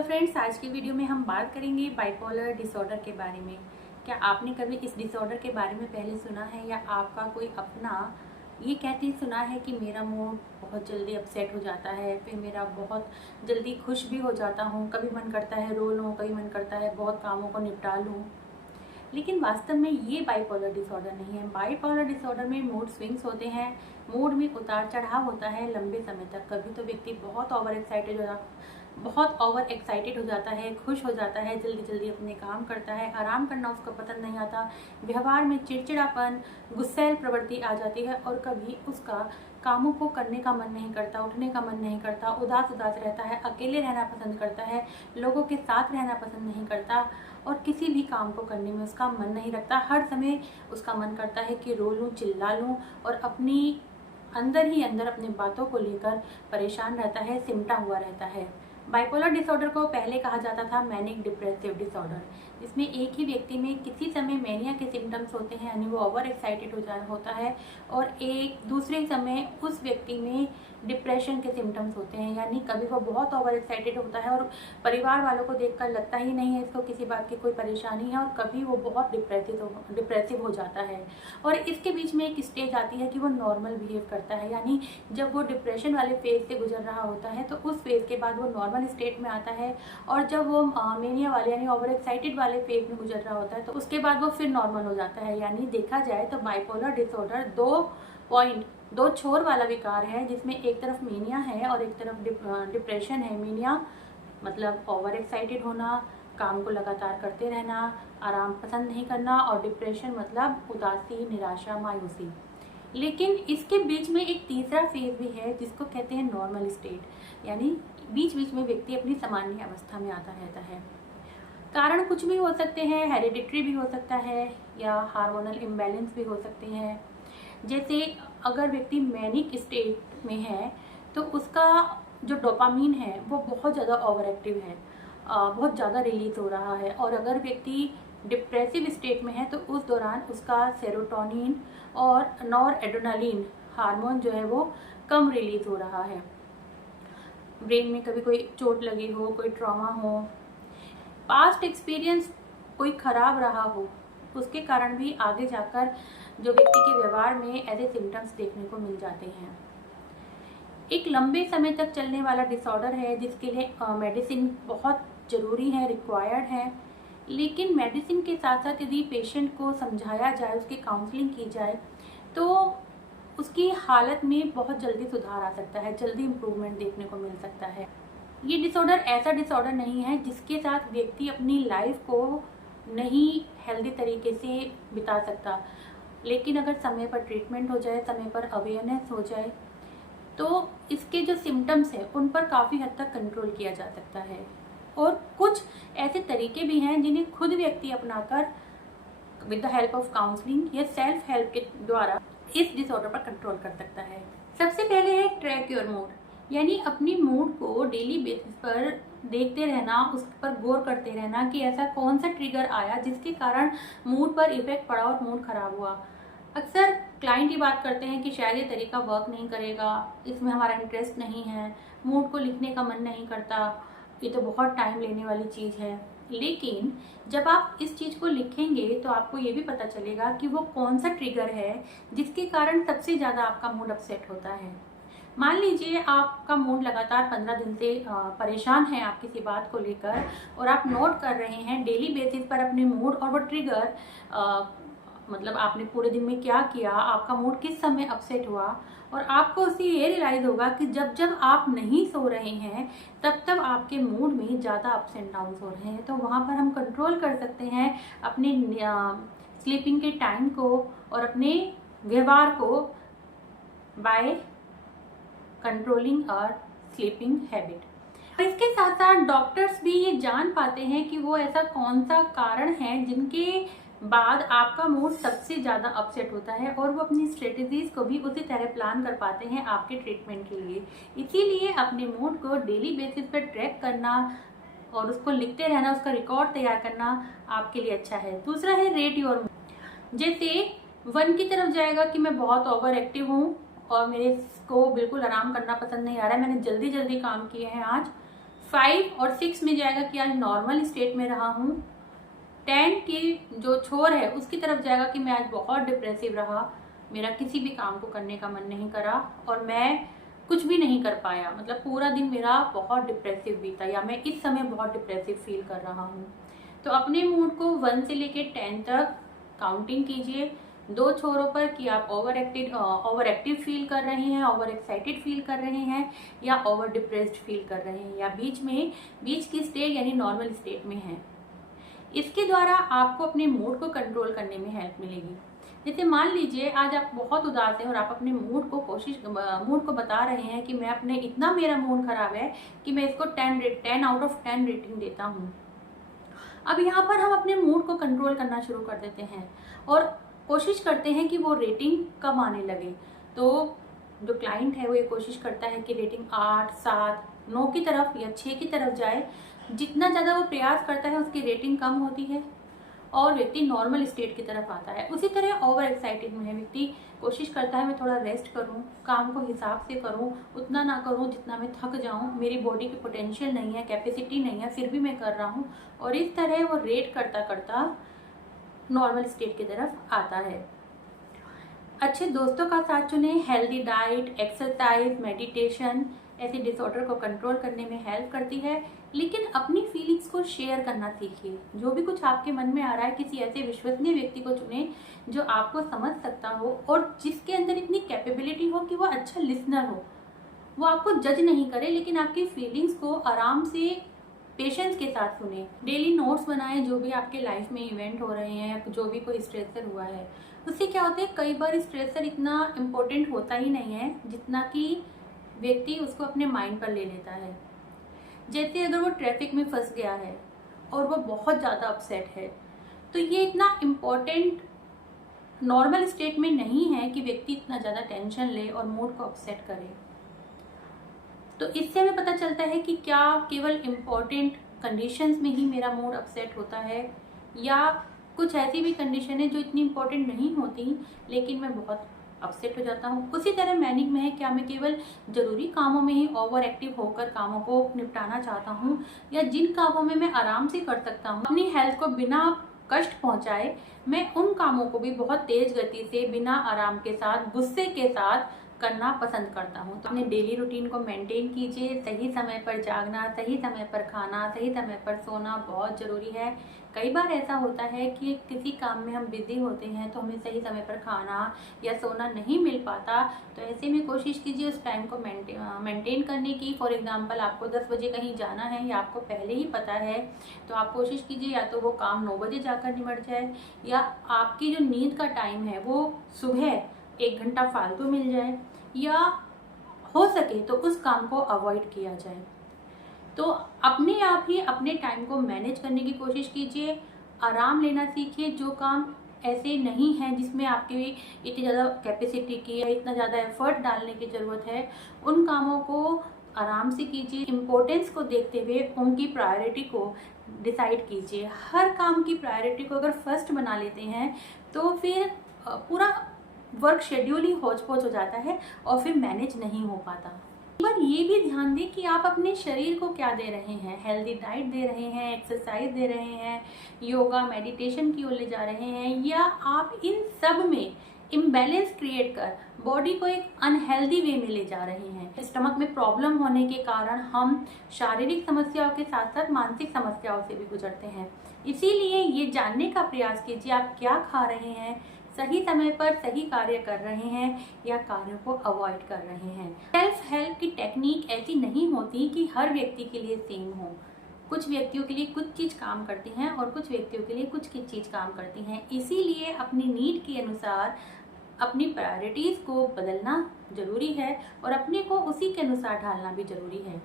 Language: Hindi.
हेलो फ्रेंड्स, आज की वीडियो में हम बात करेंगे बाइपोलर डिसऑर्डर के बारे में। क्या आपने कभी इस डिसऑर्डर के बारे में पहले सुना है या आपका कोई अपना ये कहते सुना है कि मेरा मूड बहुत जल्दी अपसेट हो जाता है, फिर मेरा बहुत जल्दी खुश भी हो जाता हूँ, कभी मन करता है रो लूँ, कभी मन करता है बहुत कामों को निपटा लूँ। लेकिन वास्तव में ये बाइपोलर डिसऑर्डर नहीं है। बाइपोलर डिसऑर्डर में मूड स्विंग्स होते हैं, मूड में उतार चढ़ाव होता है लंबे समय तक। कभी तो व्यक्ति बहुत ओवर एक्साइटेड हो जाता है, खुश हो जाता है, जल्दी जल्दी अपने काम करता है, आराम करना उसको पसंद नहीं आता, व्यवहार में चिड़चिड़ापन, गुस्सैल प्रवृत्ति आ जाती है और कभी उसका कामों को करने का मन नहीं करता, उठने का मन नहीं करता, उदास उदास रहता है, अकेले रहना पसंद करता है, लोगों के साथ रहना पसंद नहीं करता और किसी भी काम को करने में उसका मन नहीं रखता। हर समय उसका मन करता है कि रो लूँ, चिल्ला लूँ और अपनी अंदर ही अंदर अपनी बातों को लेकर परेशान रहता है, सिमटा हुआ रहता है। बाइपोलर डिसऑर्डर को पहले कहा जाता था मैनिक डिप्रेसिव डिसऑर्डर, जिसमें एक ही व्यक्ति में किसी समय मैनिया के सिम्टम्स होते हैं, यानी वो ओवर एक्साइटेड होता है, और एक दूसरे समय उस व्यक्ति में डिप्रेशन के सिम्टम्स होते हैं, यानी कभी वो बहुत ओवर एक्साइटेड होता है और परिवार वालों को देखकर लगता ही नहीं है इसको किसी बात की कोई परेशानी है, और कभी वो बहुत डिप्रेसिव हो जाता है। और इसके बीच में एक स्टेज आती है कि वो नॉर्मल बिहेव करता है, यानी जब वो डिप्रेशन वाले फेज से गुजर रहा होता है तो उस फेज के बाद वो नॉर्मल स्टेट में आता है, और जब वो मेनिया वाले यानी ओवर एक्साइटेड वाले फेज में गुजर रहा होता है तो उसके बाद वो फिर नॉर्मल हो जाता है। यानी देखा जाए तो बाइपोलर डिसऑर्डर दो छोर वाला विकार है, जिसमें एक तरफ मेनिया है और एक तरफ डिप्रेशन है। मेनिया मतलब ओवर एक्साइटेड होना, काम को लगातार करते रहना, आराम पसंद नहीं करना, और डिप्रेशन मतलब उदासी, निराशा, मायूसी। लेकिन इसके बीच में एक तीसरा फेज भी है जिसको कहते हैं नॉर्मल स्टेट, यानी बीच बीच में व्यक्ति अपनी सामान्य अवस्था में आता रहता है। कारण कुछ भी हो सकते हैं, हेरिडिटरी भी हो सकता है या हार्मोनल इम्बैलेंस भी हो सकते हैं। जैसे अगर व्यक्ति मैनिक स्टेट में है तो उसका जो डोपामीन है वो बहुत ज़्यादा ओवर एक्टिव है, बहुत ज़्यादा रिलीज हो रहा है, और अगर व्यक्ति डिप्रेसिव स्टेट में है तो उस दौरान उसका सेरोटोनिन और नॉर एड्रेनालिन हार्मोन जो है वो कम रिलीज हो रहा है। ब्रेन में कभी कोई चोट लगी हो, कोई ट्रॉमा हो, पास्ट एक्सपीरियंस कोई खराब रहा हो, उसके कारण भी आगे जाकर जो व्यक्ति के व्यवहार में ऐसे सिम्टम्स देखने को मिल जाते हैं। एक लंबे समय तक चलने वाला डिसऑर्डर है जिसके लिए मेडिसिन बहुत ज़रूरी है, रिक्वायर्ड है। लेकिन मेडिसिन के साथ साथ यदि पेशेंट को समझाया जाए, उसकी काउंसलिंग की जाए तो उसकी हालत में बहुत जल्दी सुधार आ सकता है, जल्दी इम्प्रूवमेंट देखने को मिल सकता है। ये डिसऑर्डर ऐसा डिसऑर्डर नहीं है जिसके साथ व्यक्ति अपनी लाइफ को नहीं हेल्दी तरीके से बिता सकता, लेकिन अगर समय पर ट्रीटमेंट हो जाए, समय पर अवेयरनेस हो जाए तो इसके जो सिम्टम्स हैं उन पर काफ़ी हद तक कंट्रोल किया जा सकता है। और कुछ ऐसे तरीके भी हैं जिन्हें खुद व्यक्ति अपनाकर with the help of counselling या सेल्फ हेल्प के द्वारा इस डिसऑर्डर पर कंट्रोल कर सकता है। सबसे पहले है ट्रैक योर मूड, यानी अपनी मूड को डेली बेसिस पर देखते रहना, उस पर गौर करते रहना कि ऐसा कौन सा ट्रिगर आया जिसके कारण मूड पर इफेक्ट पड़ा और मूड खराब हुआ। अक्सर क्लाइंट ही बात करते हैं कि शायद ये तरीका वर्क नहीं करेगा, इसमें हमारा इंटरेस्ट नहीं है, मूड को लिखने का मन नहीं करता, ये तो बहुत टाइम लेने वाली चीज़ है। लेकिन जब आप इस चीज़ को लिखेंगे तो आपको ये भी पता चलेगा कि वो कौन सा ट्रिगर है जिसके कारण सबसे ज़्यादा आपका मूड अपसेट होता है। मान लीजिए आपका मूड लगातार 15 दिन से परेशान है आप किसी बात को लेकर, और आप नोट कर रहे हैं डेली बेसिस पर अपने मूड और वो ट्रिगर, मतलब आपने पूरे दिन में क्या किया, आपका मूड किस समय अपसेट हुआ, और आपको उससे ये रियलाइज होगा कि जब जब आप नहीं सो रहे हैं तब तब आपके मूड में ज़्यादा अप्स एंड डाउन हो रहे हैं। तो वहाँ पर हम कंट्रोल कर सकते हैं अपने स्लीपिंग के टाइम को और अपने व्यवहार को बाय कंट्रोलिंग और स्लीपिंग हैबिट। इसके साथ साथ डॉक्टर्स भी ये जान पाते हैं कि वो ऐसा कौन सा कारण है जिनके बाद आपका मूड सबसे ज़्यादा अपसेट होता है, और वो अपनी स्ट्रेटजीज को भी उसी तरह प्लान कर पाते हैं आपके ट्रीटमेंट के लिए। इसीलिए अपने मूड को डेली बेसिस पर ट्रैक करना और उसको लिखते रहना, उसका रिकॉर्ड तैयार करना आपके लिए अच्छा है। दूसरा है रेट योर मूड। जैसे 1 की तरफ जाएगा कि मैं बहुत ओवर एक्टिव हूँ और मेरे को बिल्कुल आराम करना पसंद नहीं आ रहा है, मैंने जल्दी जल्दी काम किए हैं आज। 5 और 6 में जाएगा कि आज नॉर्मल स्टेट में रहा हूँ। 10 की जो छोर है उसकी तरफ जाएगा कि मैं आज बहुत डिप्रेसिव रहा, मेरा किसी भी काम को करने का मन नहीं करा और मैं कुछ भी नहीं कर पाया, मतलब पूरा दिन मेरा बहुत डिप्रेसिव बीता या मैं इस समय बहुत डिप्रेसिव फील कर रहा हूँ। तो अपने मूड को 1 से लेके 10 तक काउंटिंग कीजिए 2 छोरों पर कि आप ओवर एक्टिव फील कर रहे हैं, ओवर एक्साइटेड फील कर रहे हैं या ओवर डिप्रेस्ड फील कर रहे हैं या बीच की स्टेट यानी नॉर्मल स्टेट में हैं। इसके द्वारा आपको अपने मूड को कंट्रोल करने में हेल्प मिलेगी। जैसे मान लीजिए आज आप बहुत उदास हैं और आप अपने मूड को बता रहे हैं कि मैं अपने इतना मेरा मूड खराब है कि मैं इसको 10 आउट ऑफ 10 रेटिंग देता हूँ। अब यहाँ पर हम अपने मूड को कंट्रोल करना शुरू कर देते हैं और कोशिश करते हैं कि वो रेटिंग कम आने लगे। तो जो क्लाइंट है वो ये कोशिश करता है कि रेटिंग 8, 7, 9 की तरफ या 6 की तरफ जाए। जितना ज़्यादा वो प्रयास करता है उसकी रेटिंग कम होती है और व्यक्ति नॉर्मल स्टेट की तरफ आता है। उसी तरह ओवर एक्साइटेड में है व्यक्ति कोशिश करता है मैं थोड़ा रेस्ट करूं, काम को हिसाब से करूं, उतना ना करूं जितना मैं थक जाऊं, मेरी बॉडी की पोटेंशियल नहीं है, कैपेसिटी नहीं है, फिर भी मैं कर रहा हूं। और इस तरह वो रेट करता करता नॉर्मल स्टेट की तरफ आता है। अच्छे दोस्तों का साथ चुनें, हेल्दी डाइट, एक्सरसाइज, मेडिटेशन ऐसे डिसऑर्डर को कंट्रोल करने में हेल्प करती है। लेकिन अपनी फीलिंग्स को शेयर करना सीखिए। जो भी कुछ आपके मन में आ रहा है किसी ऐसे विश्वसनीय व्यक्ति को चुनें जो आपको समझ सकता हो और जिसके अंदर इतनी कैपेबिलिटी हो कि वो अच्छा लिसनर हो। वो आपको जज नहीं करे लेकिन आपकी फीलिंग्स को आराम से पेशेंस के साथ सुने। डेली नोट्स बनाएं जो भी आपके लाइफ में इवेंट हो रहे हैं या जो भी कोई स्ट्रेसर हुआ है। उससे क्या होता है कई बार स्ट्रेसर इतना इम्पोर्टेंट होता ही नहीं है जितना कि व्यक्ति उसको अपने माइंड पर ले लेता है। जैसे अगर वो ट्रैफिक में फंस गया है और वो बहुत ज़्यादा अपसेट है तो ये इतना इम्पोर्टेंट नॉर्मल स्टेट में नहीं है कि व्यक्ति इतना ज़्यादा टेंशन ले और मूड को अपसेट करे। तो इससे हमें पता चलता है कि क्या केवल इम्पोर्टेंट कंडीशंस में ही मेरा मूड अपसेट होता है या कुछ ऐसी भी कंडीशन है जो इतनी इम्पोर्टेंट नहीं होती लेकिन मैं बहुत अपसेट हो जाता हूँ। उसी तरह मैनिक में है, क्या मैं केवल जरूरी कामों में ही ओवर एक्टिव होकर कामों को निपटाना चाहता हूँ या जिन कामों में मैं आराम से कर सकता हूँ अपनी हेल्थ को बिना कष्ट पहुँचाए मैं उन कामों को भी बहुत तेज गति से बिना आराम के साथ गुस्से के साथ करना पसंद करता हूँ। तो अपने डेली रूटीन को मेंटेन कीजिए। सही समय पर जागना, सही समय पर खाना, सही समय पर सोना बहुत ज़रूरी है। कई बार ऐसा होता है कि किसी काम में हम बिजी होते हैं तो हमें सही समय पर खाना या सोना नहीं मिल पाता। तो ऐसे में कोशिश कीजिए उस टाइम को मेंटेन करने की। फॉर एग्जांपल आपको 10 बजे कहीं जाना है या आपको पहले ही पता है तो आप कोशिश कीजिए या तो वो काम 9 बजे जाकर निपट जाए या आपकी जो नींद का टाइम है वो सुबह 1 घंटा फालतू मिल जाए या हो सके तो उस काम को अवॉइड किया जाए। तो अपने आप ही अपने टाइम को मैनेज करने की कोशिश कीजिए। आराम लेना सीखिए। जो काम ऐसे नहीं है जिसमें आपके इतनी ज़्यादा कैपेसिटी की या इतना ज़्यादा एफर्ट डालने की ज़रूरत है उन कामों को आराम से कीजिए। इम्पोर्टेंस को देखते हुए उनकी प्रायोरिटी को डिसाइड कीजिए। हर काम की प्रायोरिटी को अगर फर्स्ट बना लेते हैं तो फिर पूरा वर्क शेड्यूल ही होच पोच हो जाता है और फिर मैनेज नहीं हो पाता। पर ये भी ध्यान दें कि आप अपने शरीर को क्या दे रहे हैं। हेल्दी डाइट दे रहे हैं, एक्सरसाइज दे रहे हैं, योगा मेडिटेशन की ओर ले जा रहे हैं या आप इन सब में इम्बैलेंस क्रिएट कर बॉडी को एक अनहेल्दी वे में ले जा रहे हैं। स्टमक में प्रॉब्लम होने के कारण हम शारीरिक समस्याओं के साथ साथ मानसिक समस्याओं से भी गुजरते हैं। इसीलिए ये जानने का प्रयास कीजिए आप क्या खा रहे हैं, सही समय पर सही कार्य कर रहे हैं या कार्यों को अवॉइड कर रहे हैं। सेल्फ हेल्प की टेक्निक ऐसी नहीं होती कि हर व्यक्ति के लिए सेम हो। कुछ व्यक्तियों के लिए कुछ चीज़ काम करती हैं और कुछ व्यक्तियों के लिए कुछ चीज़ काम करती हैं। इसीलिए अपनी नीड के अनुसार अपनी प्रायोरिटीज़ को बदलना ज़रूरी है और अपने को उसी के अनुसार ढालना भी ज़रूरी है।